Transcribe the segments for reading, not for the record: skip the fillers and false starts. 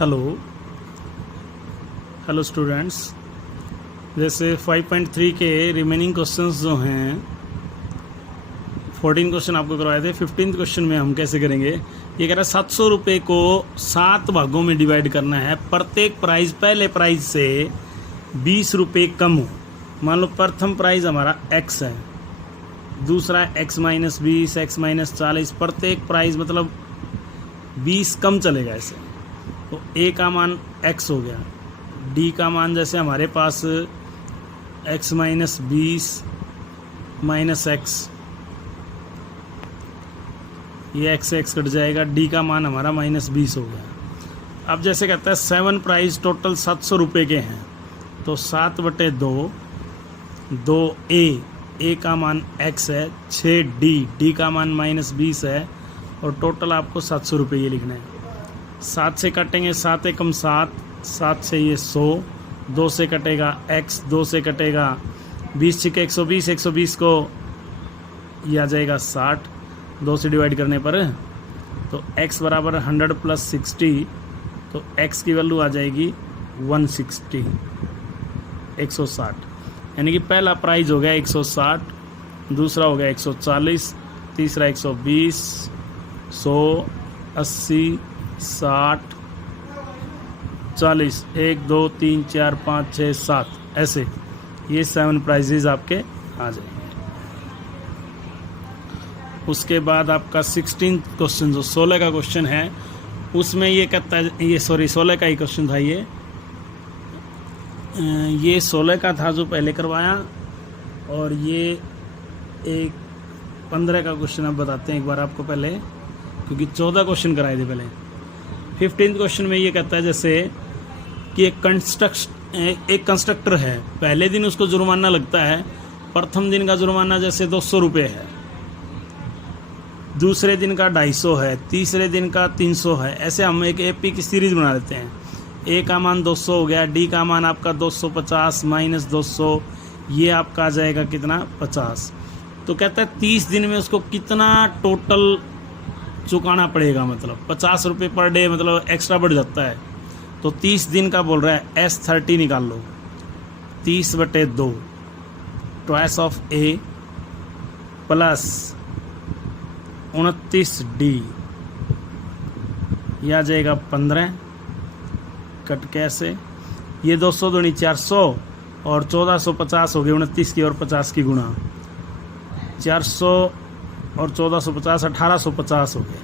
Hello hello students. जैसे 5.3 के remaining questions जो हैं 14 क्वेश्चन आपको करवाए थे। 15th क्वेश्चन में हम कैसे करेंगे, ये कह रहा है 700 रुपये को 7 भागों में डिवाइड करना है। प्रत्येक प्राइस पहले प्राइस से 20 रुपये कम हो। मान लो प्रथम प्राइस हमारा x है, दूसरा x माइनस 20, x माइनस 40। प्रत्येक प्राइस मतलब 20 कम चलेगा ऐसे। तो a का मान x हो गया, d का मान जैसे हमारे पास x माइनस 20 माइनस x, ये x कट जाएगा, d का मान हमारा माइनस 20 हो गया। अब जैसे कहता है 7 प्राइस टोटल 700 रुपये के हैं, तो 7/2 2a का मान x है, 6d का मान माइनस 20 है, और टोटल आपको 700 रुपये ये लिखना है। 7 से कटेंगे, 7 एकम 7, 7 से ये 100, 2 से कटेगा x, 2 से कटेगा 20 छिके 120, 120 को ये आ जाएगा 60, 2 से डिवाइड करने पर। तो x बराबर 100 प्लस 60, तो x की वैल्यू आ जाएगी 160, 160। यानी कि पहला प्राइज हो गया 160, दूसरा हो गया 140, तीसरा 120, 100, 80, 60, 40, 1 2 3 4 5 6 7, ऐसे ये 7 प्राइजेज आपके आ जाएंगे। उसके बाद आपका 16 क्वेश्चन जो 16 का क्वेश्चन है, उसमें ये कहता है, ये 16 का ही क्वेश्चन था ये 16 का था जो पहले करवाया, और ये एक 15 का क्वेश्चन अब बताते हैं एक बार आपको पहले, क्योंकि 14 क्वेश्चन कराए थे पहले। 15th क्वेश्चन में ये कहता है जैसे कि एक कंस्ट्रक्टर है, पहले दिन उसको जुर्माना लगता है। प्रथम दिन का जुर्माना जैसे 200 रुपये है, दूसरे दिन का 250 है, तीसरे दिन का 300 है। ऐसे हम एक एपी की सीरीज बना लेते हैं। ए का मान 200 हो गया, डी का मान आपका 250 माइनस 200, ये आपका आ जाएगा कितना 50। तो कहता है 30 दिन में उसको कितना टोटल चुकाना पड़ेगा, मतलब 50 रुपये पर डे, मतलब एक्स्ट्रा बढ़ जाता है। तो 30 दिन का बोल रहा है, S30 निकाल लो, 30/2 twice of A plus 29D, यह आ जाएगा 15, कट कैसे, ये 200 दूनी 400 और 1450 हो गए, 29 की और 50 की गुणा, 400 और 1450 1850 हो गए।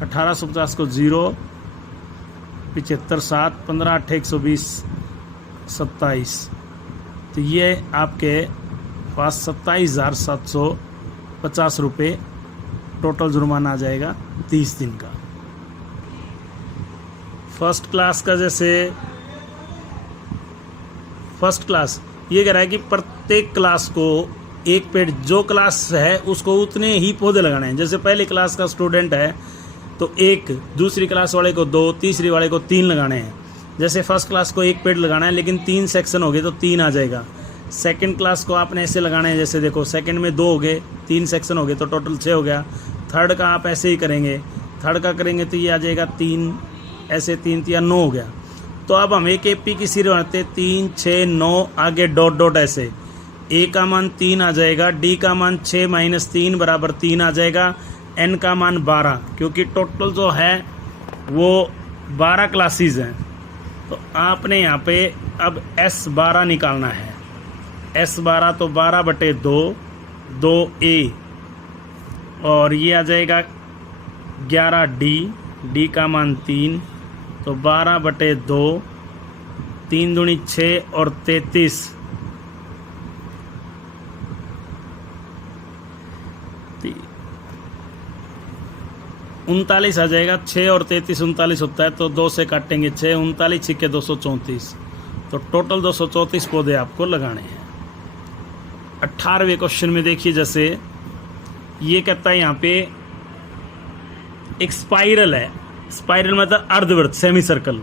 1850 को 0, 75 7, 15 8 120, 27। तो ये आपके पास 27,750 रुपये टोटल जुर्माना आ जाएगा 30 दिन का। फर्स्ट क्लास का जैसे फर्स्ट क्लास ये कह रहा है कि प्रत्येक क्लास को एक पेड़, जो क्लास है उसको उतने ही पौधे लगाने हैं। जैसे पहली क्लास का स्टूडेंट है तो 1, दूसरी क्लास वाले को 2, तीसरी वाले को 3 लगाने हैं। जैसे फर्स्ट क्लास को 1 पेड़ लगाना है, लेकिन 3 सेक्शन हो गए तो 3 आ जाएगा। सेकंड क्लास को आपने ऐसे लगाना है, जैसे देखो सेकंड में 2 हो गए, 3 सेक्शन हो गए तो टोटल 6 हो गया। थर्ड का आप ऐसे ही करेंगे, थर्ड का करेंगे तो ये आ जाएगा 3, ऐसे 3 या 9 हो गया। तो अब हम एक एपी की सीरीज बनाते, 3 6 9, आगे डॉट डॉट ऐसे। ए का मान 3 आ जाएगा, डी का मान 6 माइनस 3 बराबर 3 आ जाएगा, एन का मान 12, क्योंकि टोटल जो है वो 12 क्लासेस हैं। तो आपने यहाँ पे अब S12 निकालना है। S12 तो 12/2 2A, और ये आ जाएगा 11D, डी का मान 3, तो 12/2, 3 दूनी 6 और 33, 39 आ जाएगा। 6 और 33 39 होता है, तो 2 से काटेंगे 6, 39 छिके 234, तो टोटल 234 पौधे आपको लगाने हैं। 18वें क्वेश्चन में देखिए, जैसे ये कहता है यहाँ पे एक स्पाइरल है, स्पाइरल मतलब अर्धवृत्त, सेमी सर्कल।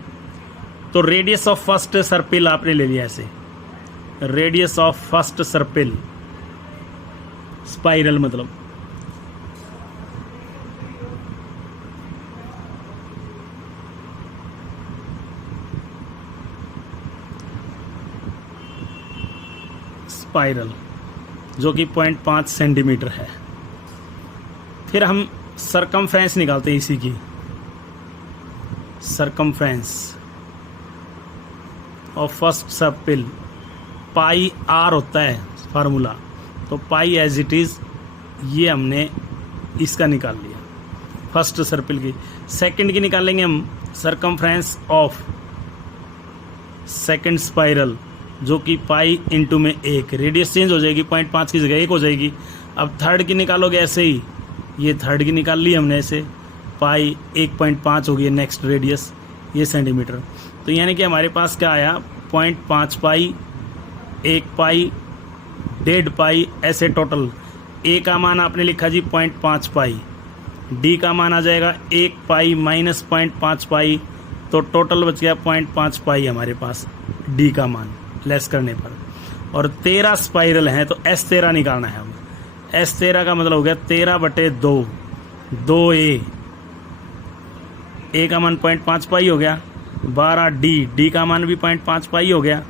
तो रेडियस ऑफ फर्स्ट सर्पिल आपने ले लिया ऐसे, रेडियस ऑफ फर्स्ट सर्पिल स्पाइरल मतलब स्पाइरल जो कि 0.5 सेंटीमीटर है। फिर हम सरकमफ्रेंस निकालते हैं इसी की, सरकमफ्रेंस और फर्स्ट सर्पिल पाई आर होता है फार्मूला, तो पाई एज इट इज़ ये हमने इसका निकाल लिया फर्स्ट सर्पिल की। सेकंड की निकालेंगे हम सरकमफ्रेंस ऑफ सेकंड स्पाइरल जो कि पाई इंटू में 1, रेडियस चेंज हो जाएगी, 0.5 की जगह 1 हो जाएगी। अब थर्ड की निकालोगे ऐसे ही, ये थर्ड की निकाल ली हमने ऐसे, पाई 1.5 हो गई नेक्स्ट रेडियस, ये सेंटीमीटर। तो यानी कि हमारे पास क्या आया 0.5 पाई, 1 पाई, 1.5 पाई, ऐसे टोटल। ए का मान आपने लिखा जी 0.5 पाई, डी का मान आ जाएगा 1 पाई माइनस 0.5 पाई, तो टोटल बच गया 0.5 पाई हमारे पास डी का मान लेस करने पर। और 13 स्पाइरल हैं तो S13 निकालना है हमें। S13 का मतलब हो गया 13/2, 2A, ए का मान 0.5 पाई हो गया, 12 डी का मान भी 0.5 पाई हो गया।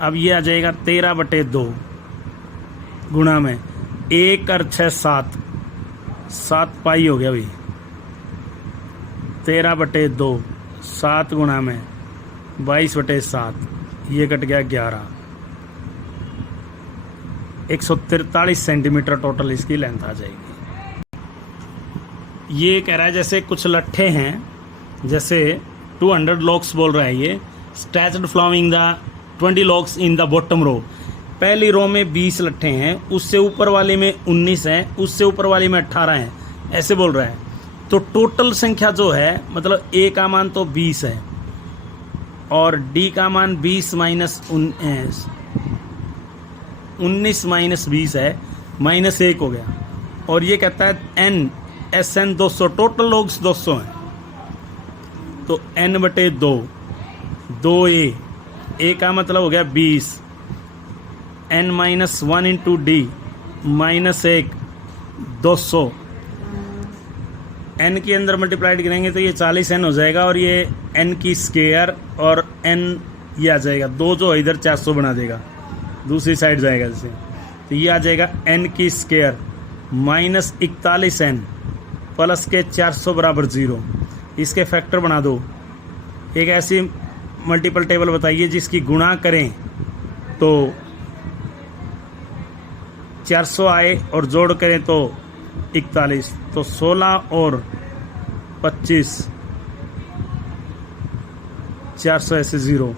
अब ये आ जाएगा 13/2 गुणा में 1 और 6 7 पाई हो गया भाई, 13/2 7 गुणा में 22/7, ये कट गया 11, 143 सेंटीमीटर टोटल इसकी लेंथ आ जाएगी। ये कह रहा है जैसे कुछ लट्ठे हैं, जैसे 200 लॉक्स बोल रहा है ये, stacked flowing the 20 locks in the bottom row. पहली रो में 20 लट्ठे हैं, उससे ऊपर वाले में 19 हैं, उससे ऊपर वाले में 18 हैं, ऐसे बोल रहा है। तो टोटल संख्या जो है, मतलब ए का मान तो 20 है और डी का मान 20 माइनस 19 माइनस 20 है, -1 हो गया। और ये कहता है एन SN 200, टोटल लॉग्स 200 हैं, तो N/2, 2A, ए का मतलब हो गया 20, N-1 इंटू डी -1, 200, n के अंदर मल्टीप्लाइड करेंगे तो ये 40n हो जाएगा, और ये n की स्क्वायर और n ये आ जाएगा 2 जो इधर 400 बना देगा, दूसरी साइड जाएगा जैसे, तो ये आ जाएगा n की स्क्वायर -41n प्लस के 400 बराबर 0। इसके फैक्टर बना दो। एक ऐसी मल्टीपल टेबल बताइए जिसकी गुणा करें तो 400 आए और जोड़ करें तो 41, तो 16 और 25, 400 ऐसे 0,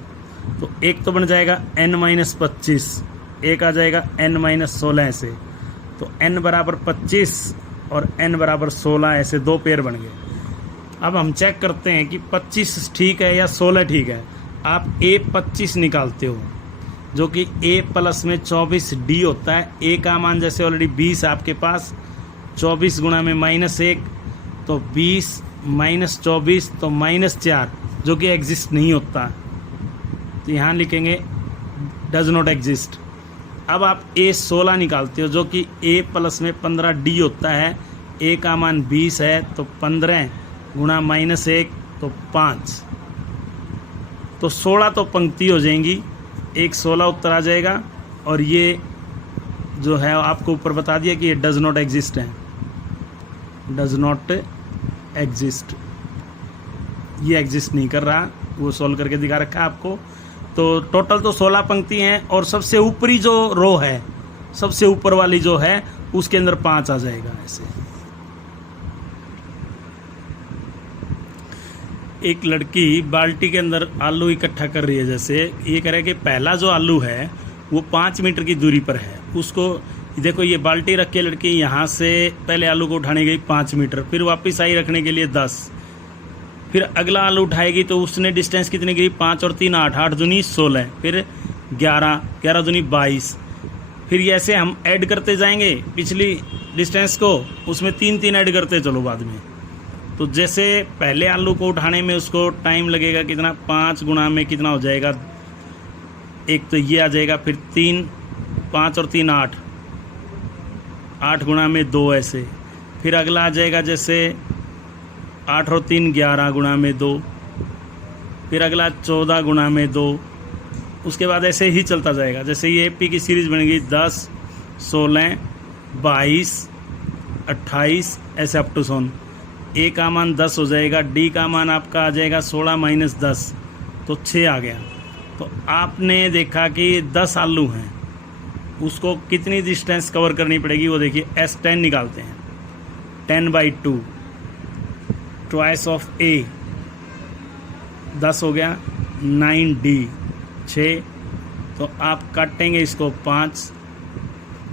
तो एक तो बन जाएगा n-25, एक आ जाएगा n-16 ऐसे, तो n बराबर 25 और n बराबर 16 ऐसे 2 पेयर बन गए। अब हम चेक करते हैं कि 25 ठीक है या 16 ठीक है। आप A25 निकालते हो जो कि A प्लस में 24D होता है। A का मान जैसे ऑलरेडी 20 है आपके पास, 24 गुणा में -1 तो 20 माइनस 24 तो -4 जो कि एग्जिस्ट नहीं होता, तो यहाँ लिखेंगे डज नॉट एग्जिस्ट। अब आप A16 निकालते हो जो कि A प्लस में 15D होता है। A का मान 20 है तो 15 गुणा -1 तो 5, तो 16 तो पंक्ति हो जाएंगी, एक 16 उत्तर आ जाएगा। और ये जो है आपको ऊपर बता दिया कि ये डज नॉट एग्जिस्ट है, डज नॉट एग्जिस्ट, ये एग्जिस्ट नहीं कर रहा, वो सॉल्व करके दिखा रखा है आपको। तो टोटल तो 16 पंक्ति हैं और सबसे ऊपरी जो रो है, सबसे ऊपर वाली जो है उसके अंदर 5 आ जाएगा ऐसे। एक लड़की बाल्टी के अंदर आलू इकट्ठा कर रही है, जैसे ये कह रहा है कि पहला जो आलू है वो 5 मीटर की दूरी पर है। उसको देखो, ये बाल्टी रख के लड़की यहाँ से पहले आलू को उठाने गई 5 मीटर, फिर वापस आई रखने के लिए 10, फिर अगला आलू उठाएगी तो उसने डिस्टेंस कितनी गिरी, 5 और 3 8, 8 दूनी 16, फिर 11, 11 दूनी 22। फिर ये ऐसे हम ऐड करते जाएंगे पिछली डिस्टेंस को, उसमें 3 3 ऐड करते चलो बाद में। तो जैसे पहले आलू को उठाने में उसको टाइम लगेगा कितना, 5 गुणा में कितना हो जाएगा, एक तो ये आ जाएगा, फिर 3, 5 और 3 8, 8 गुणा में 2 ऐसे, फिर अगला आ जाएगा जैसे 8 और 3 11 गुणा में 2, फिर अगला 14 गुणा में 2, उसके बाद ऐसे ही चलता जाएगा। जैसे ये एपी की सीरीज बनेगी 10, 16, 22, 28 ऐसे अप टू सोन। ए का मान 10 हो जाएगा, डी का मान आपका आ जाएगा 16 माइनस 10 तो 6 आ गया। तो आपने देखा कि 10 आलू हैं, उसको कितनी डिस्टेंस कवर करनी पड़ेगी वो देखिए। S10 निकालते हैं, 10/2 ट्वाइस ऑफ ए 10 हो गया, 9D 6। तो आप काटेंगे इसको 5,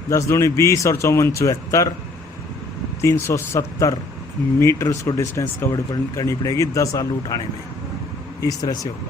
10 दूनी 20 और 54 74, 370 मीटर उसको डिस्टेंस कवर करनी पड़ेगी 10 आलू उठाने में। इस तरह से होगा।